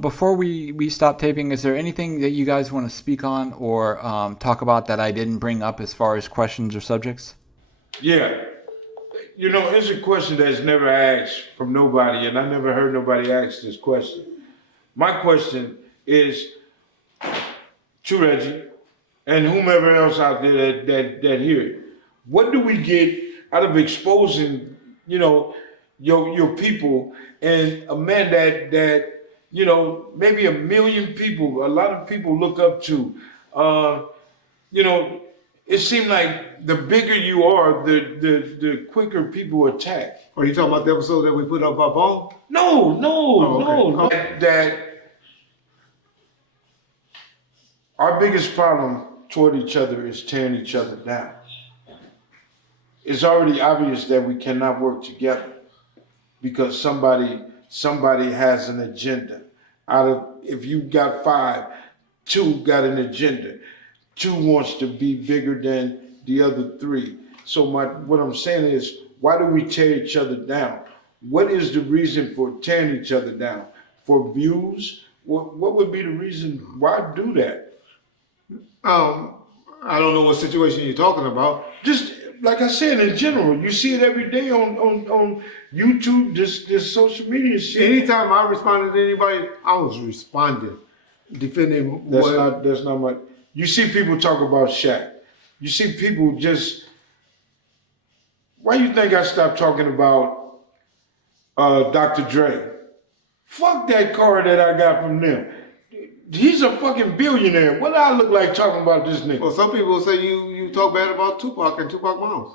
before we stop taping, is there anything that you guys want to speak on or talk about that I didn't bring up as far as questions or subjects? Yeah. It's a question that's never asked from nobody, and I never heard nobody ask this question. My question is to Reggie and whomever else out there that hear it. What do we get out of exposing, your people and a man that maybe a million people, a lot of people look up to. It seemed like the bigger you are, the quicker people attack. Are you talking about the episode that we put up our phone? No, Oh, okay. That our biggest problem toward each other is tearing each other down. It's already obvious that we cannot work together because somebody has an agenda. If you got 5, 2 got an agenda. 2 wants to be bigger than the other 3. So what I'm saying is, why do we tear each other down? What is the reason for tearing each other down? For views? What would be the reason why do that? I don't know what situation you're talking about. Just like I said, in general, you see it every day on YouTube, this social media shit. Anytime I responded to anybody, I was responding, defending. That's not my. You see people talk about Shaq. You see people just. Why you think I stopped talking about Dr. Dre? Fuck that car that I got from them. He's a fucking billionaire. What do I look like talking about this nigga? Well, some people say you talk bad about Tupac and Tupac moms.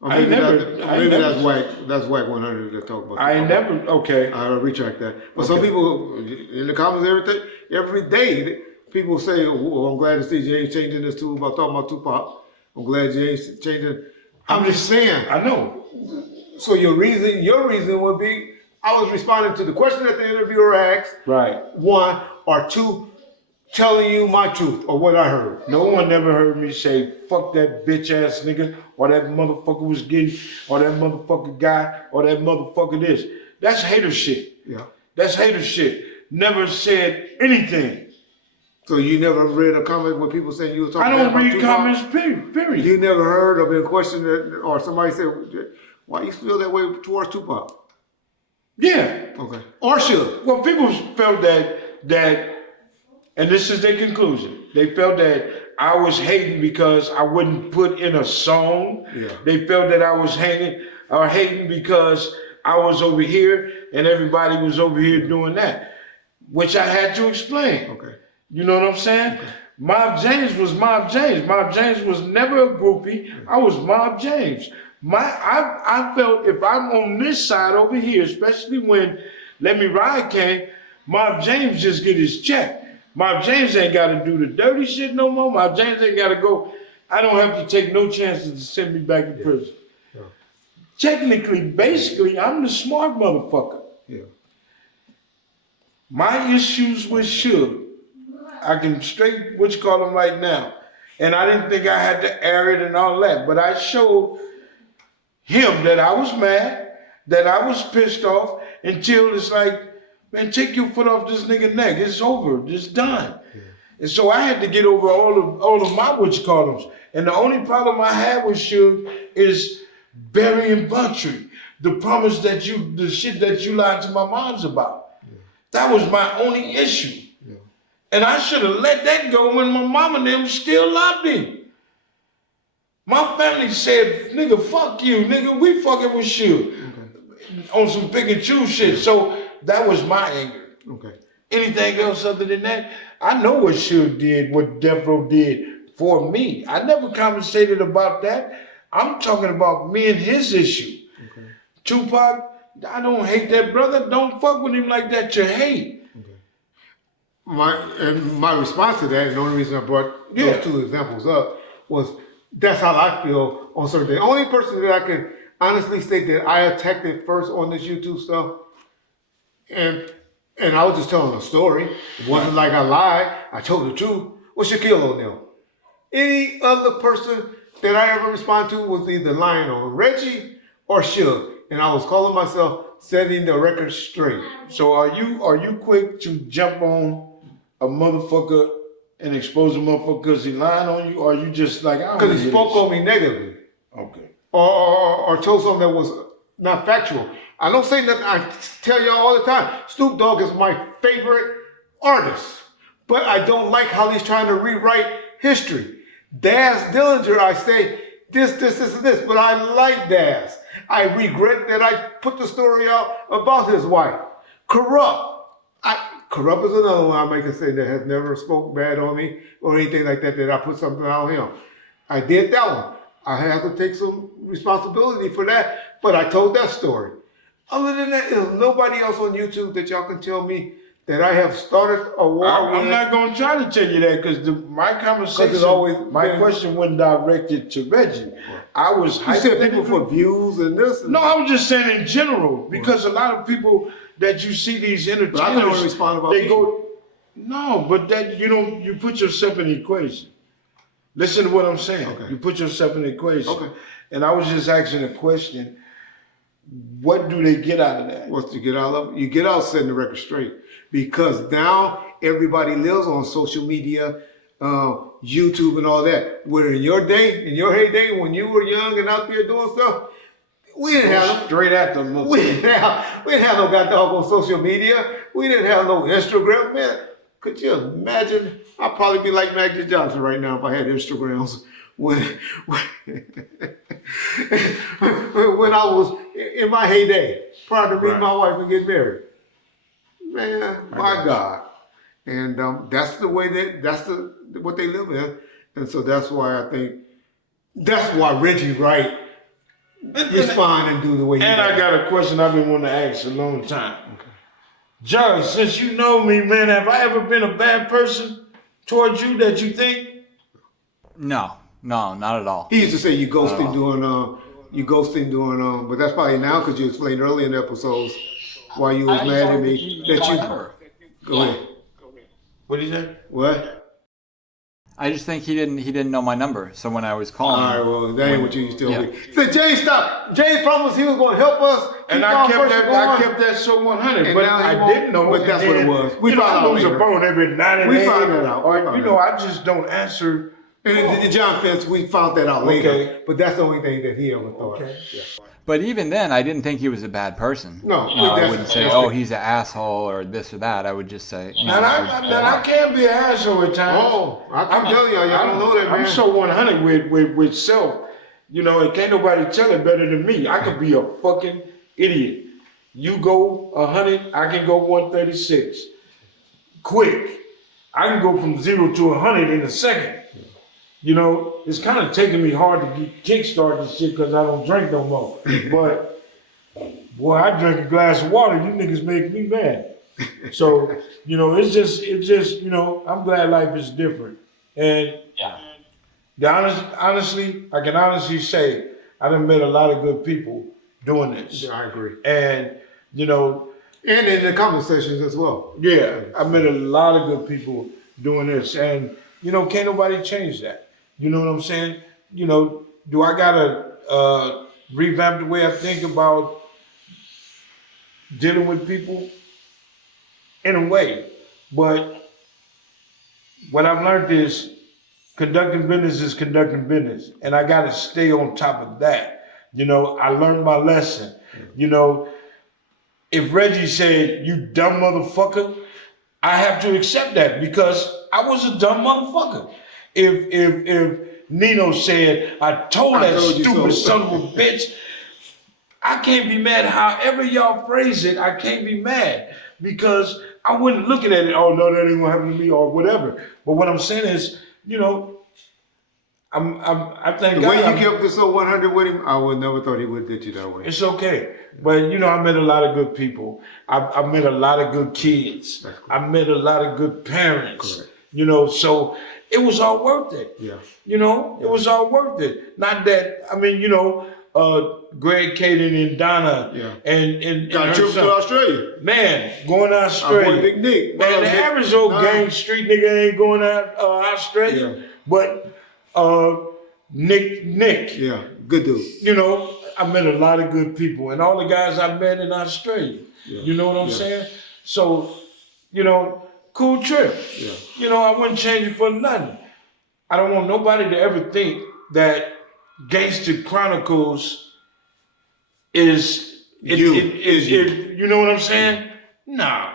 Or I maybe never. that's whack. That's whack 100 that talk about. I Tupac. never. Okay. I'll retract that. But Okay. some people in the comments, every day, people say, "Oh, I'm glad to see you ain't changing this too about talking about Tupac. I'm glad you ain't changing." I'm just saying. I know. So your reason would be, I was responding to the question that the interviewer asked. Right. 1 or 2, telling you my truth or what I heard. No one ever heard me say, fuck that bitch ass nigga, or that motherfucker was getting, or that motherfucker guy, or that motherfucker this. That's hater shit. Yeah. That's hater shit. Never said anything. So you never read a comment where people saying you were talking I don't about read Tupac? comments, period. You never heard or been questioned or somebody said, why you feel that way towards Tupac? Yeah. Okay. Or should. Well, people felt that, and this is their conclusion, they felt that I was hating because I wouldn't put in a song. Yeah. They felt that I was hating because I was over here and everybody was over here doing that, which I had to explain. Okay. You know what I'm saying? Okay. Mob James was Mob James. Mob James was never a groupie. I was Mob James. I felt if I'm on this side over here, especially when Let Me Ride came, Mob James just get his check. Mob James ain't got to do the dirty shit no more. Mob James ain't got to go. I don't have to take no chances to send me back to prison. Yeah. Technically, basically, I'm the smart motherfucker. Yeah. My issues with Suge, I can straight what you call them right now. And I didn't think I had to air it and all that. But I showed him that I was mad, that I was pissed off, until it's like, man, take your foot off this nigga neck. It's over. It's done. Yeah. And so I had to get over all of my what you call them. And the only problem I had with Suge is burying Buntry. The promise that the shit that you lied to my moms about. Yeah. That was my only issue. Yeah. And I should have let that go when my mom and them still loved him. My family said, nigga, fuck you, nigga, we fucking with Suge. Okay. On some pick and choose shit. So that was my anger. Okay. Anything else other than that? I know what Suge did, what Death Row did for me. I never conversated about that. I'm talking about me and his issue. Okay. Tupac, I don't hate that brother. Don't fuck with him like that. You hate. Okay. My response to that, and the only reason I brought those 2 examples up was that's how I feel on certain things. The only person that I can honestly state that I attacked it first on this YouTube stuff, and I was just telling a story. It wasn't like I lied. I told the truth. Was Shaquille O'Neal. Any other person that I ever responded to was either lying on Reggie or Suge. And I was calling myself setting the record straight. So are you quick to jump on a motherfucker and expose a motherfucker because he lying on you, or are you just like, I don't Because he hear spoke this on me negatively. Okay. Or told something that was not factual. I don't say nothing. I tell y'all all the time, Snoop Dogg is my favorite artist. But I don't like how he's trying to rewrite history. Daz Dillinger, I say this, and this. But I like Daz. I regret that I put the story out about his wife. Corrupt. Corrupt is another one I can say that has never spoke bad on me or anything like that I put something on him. I did that one. I have to take some responsibility for that, but I told that story. Other than that, there's nobody else on YouTube that y'all can tell me that I have started a war with. I'm not going to try to tell you that because my conversation, my question wasn't directed to Reggie. I was You said people for views and this. And no, I was just saying in general because a lot of people that you see these entertainers, I don't respond about they go, no, but that you put yourself in the equation. Listen to what I'm saying. Okay. You put yourself in the equation. Okay. And I was just asking a question. What do they get out of that? What's to get out of? You get out setting the record straight. Because now everybody lives on social media, YouTube and all that. Where in your heyday, when you were young and out there doing stuff, we didn't have straight at them. We didn't have no goddamn on social media. We didn't have no Instagram, man. Could you imagine? I'd probably be like Magic Johnson right now if I had Instagrams. When I was in my heyday, prior to meeting my wife and getting married. Man, my God. And that's the way what they live in. And so that's why I think, that's why Reggie Wright respond and do the way he does. And I got a question I've been wanting to ask a long time. Okay. Judge, since you know me, man, have I ever been a bad person towards you that you think? No, not at all. He used to say you ghosting doing, but that's probably now because you explained earlier in the episodes why you was mad at me that you. Go ahead. What did he say? What? I just think he didn't know my number, so when I was calling, all right, well, that ain't what you used to tell me. So Jay, stop. Jay promised he was going to help us. And I kept that so 100, but I didn't know. But that's what it was. We found out. I lose a phone every 90 days. We found that out. Or I just don't answer. And John Fence, we found that out later. But that's the only thing that he ever thought. Okay. Yeah. But even then, I didn't think he was a bad person. No, I wouldn't say, "Oh, he's an asshole" or this or that. I would just say, I can't be an asshole at times. Oh, I'm telling y'all don't know that, man. I'm so 100 with self. And can't nobody tell it better than me. I could be a fucking idiot. You go 100, I can go 136. Quick. I can go from 0 to 100 in a second. It's kind of taking me hard to kickstart this shit because I don't drink no more. But, boy, I drink a glass of water. You niggas make me mad. So, it's just, I'm glad life is different. And honestly, I can honestly say I done met a lot of good people doing this. Yeah, I agree. And, and in the comment sessions as well. Yeah, I met a lot of good people doing this. And, can't nobody change that. You know what I'm saying? Do I gotta revamp the way I think about dealing with people? In a way. But what I've learned is conducting business is conducting business. And I gotta stay on top of that. I learned my lesson. If Reggie said, "You dumb motherfucker," I have to accept that because I was a dumb motherfucker. If Nino said, I told that stupid son of a bitch, I can't be mad. However y'all phrase it, I can't be mad because I wasn't looking at it, oh no, that ain't gonna happen to me or whatever. But what I'm saying is, I think the way you kept this so 100 with him, I would never thought he would did you that way. It's okay. But I met a lot of good people. I met a lot of good kids. Cool. I met a lot of good parents. Correct. So it was all worth it. Yeah. It was all worth it. Not that, Greg, Kaden, and Donna, and got a trip to Australia. Man, going to Australia. Our boy Big Nick. Man, the average old gang street nigga ain't going out Australia. Yeah. But Nick. Yeah, good dude. I met a lot of good people, and all the guys I met in Australia. Yeah. You know what I'm Yeah. saying? So, cool trip. Yeah. I wouldn't change it for nothing. I don't want nobody to ever think that Gangster Chronicles is You. you know what I'm saying? No.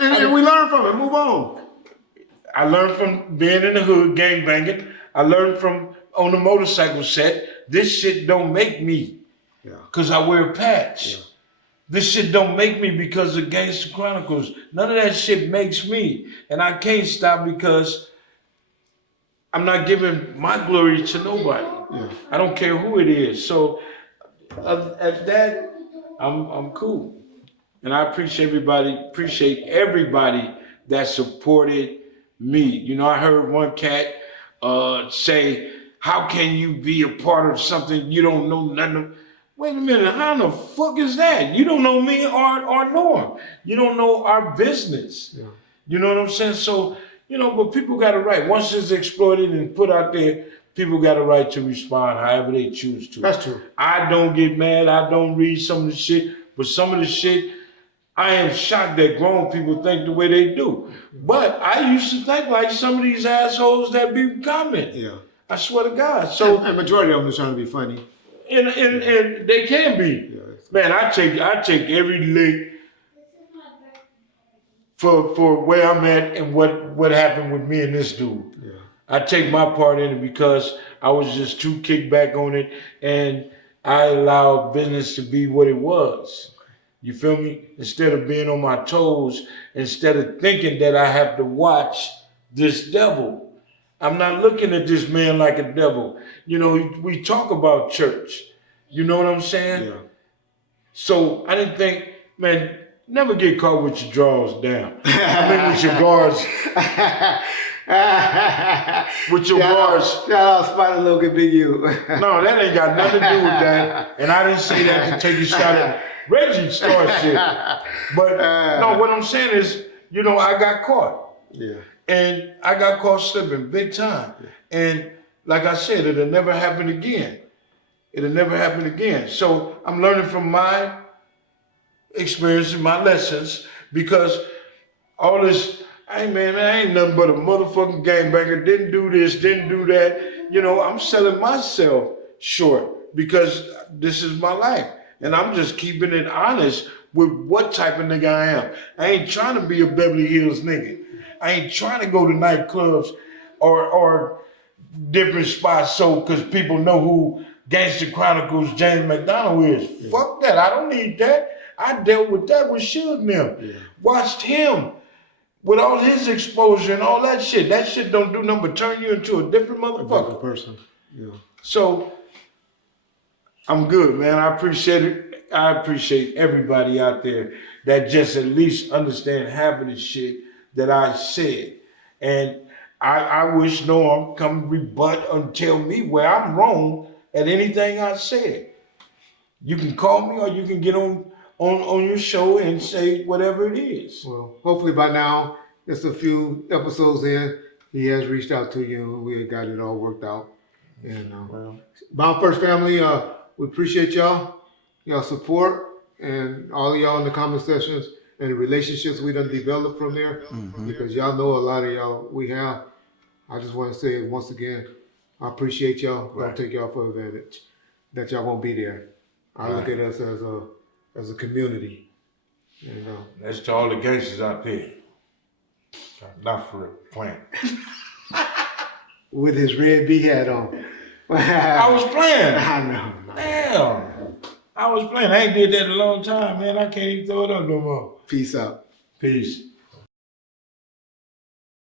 And we learn from it. Move on. I learned from being in the hood, gang banging. I learned from on the motorcycle set. This shit don't make me because I wear a patch. Yeah. This shit don't make me because of Gangster Chronicles. None of that shit makes me. And I can't stop because I'm not giving my glory to nobody. Yeah. I don't care who it is. So at that, I'm cool. And I appreciate everybody that supported me. I heard one cat say, how can you be a part of something you don't know nothing of? Wait a minute, how the fuck is that? You don't know me or Norm. You don't know our business. Yeah. You know what I'm saying? So, but people got a right. Once it's exploited and put out there, people got a right to respond however they choose to. That's true. I don't get mad. I don't read some of the shit. But some of the shit, I am shocked that grown people think the way they do. But I used to think like some of these assholes that be commenting. Yeah. I swear to God. So, and majority of them are trying to be funny. And they can be. Yeah. Man, I take every lick for where I'm at and what happened with me and this dude. Yeah. I take my part in it because I was just too kicked back on it and I allowed business to be what it was. You feel me? Instead of being on my toes, instead of thinking that I have to watch this devil. I'm not looking at this man like a devil. We talk about church. You know what I'm saying? Yeah. So I didn't think, man, never get caught with your drawers down. I mean, with your guards. With your guards. Shout out Spider Logan Big U. No, that ain't got nothing to do with that. And I didn't say that to take a shot at Reggie start shit. But no, what I'm saying is, I got caught. Yeah. And I got caught slipping big time. And like I said, it'll never happen again. It'll never happen again. So I'm learning from my experience and my lessons because all this, I ain't nothing but a motherfucking gangbanger. Didn't do this, didn't do that. I'm selling myself short because this is my life. And I'm just keeping it honest with what type of nigga I am. I ain't trying to be a Beverly Hills nigga. I ain't trying to go to nightclubs or different spots because people know who Gangster Chronicles James McDonald is. Yeah. Fuck that. I don't need that. I dealt with that with Suge and them. Yeah. Watched him with all his exposure and all that shit. That shit don't do nothing but turn you into a different motherfucker. A different person. Yeah. So I'm good, man. I appreciate it. I appreciate everybody out there that just at least understand half of the shit that I said. And I wish Norm come rebut and tell me where I'm wrong at anything I said. You can call me or you can get on your show and say whatever it is. Well, hopefully by now, just a few episodes in, he has reached out to you and we got it all worked out. And Bound First family, we appreciate y'all support and all of y'all in the comment sections and the relationships we done developed from there because y'all know a lot of y'all we have. I just want to say once again, I appreciate y'all. Right. Don't take y'all for advantage that y'all won't be there. I look at us as a community. That's to all the gangsters out there. Not for a plant. With his red B hat on. I was playing. I know. Damn. I was playing. I ain't did that in a long time, man. I can't even throw it up no more. Peace out. Peace.